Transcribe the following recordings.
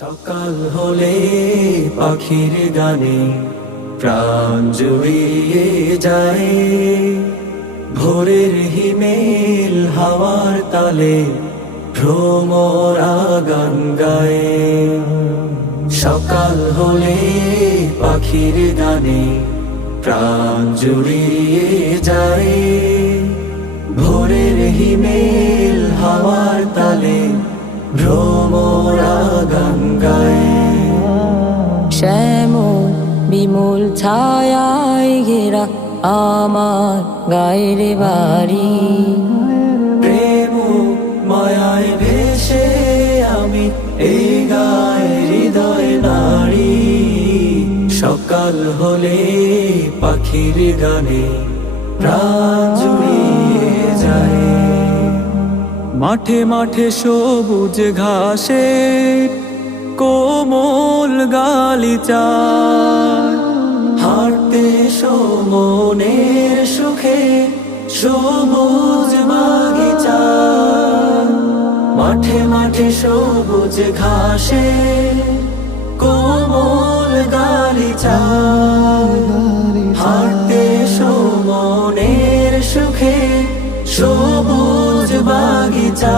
সকাল হলে পাখির গানে প্রাণ জুড়িয়ে যায়। ভোরের হিমেল হাওয়ার তালে ভ্রমরা গান গায়। সকাল হলে পাখির গানে প্রাণ জুড়িয়ে যায়। ভোরের হিমেল হাওয়ার তালে ভ্রমরা গান শ্যামল বিমূল ছায়ায় ঘেরা আমার গায়ের বাড়ি। প্রেম মায়ায় ভেসে আমি এই গায়ে হৃদয় নারী সকাল হলে পাখির গানে প্রাণ মাঠে মাঠে সবুজ ঘাসে কোমল গালিচা। হাঁটতে সমনের সুখে সবুজ বাগিচা। মাঠে মাঠে সবুজ ঘাসে কোমল গালিচা। হাঁটতে সমনের সুখে সবুজ বাগিচা।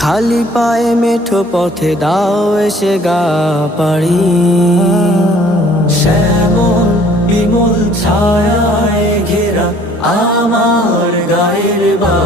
খালি পায়ে মেঠো পথে দাও এসে গা পাড়ি। শ্যামল বিমল ছায়ায় ঘেরা আমার গায়ের বা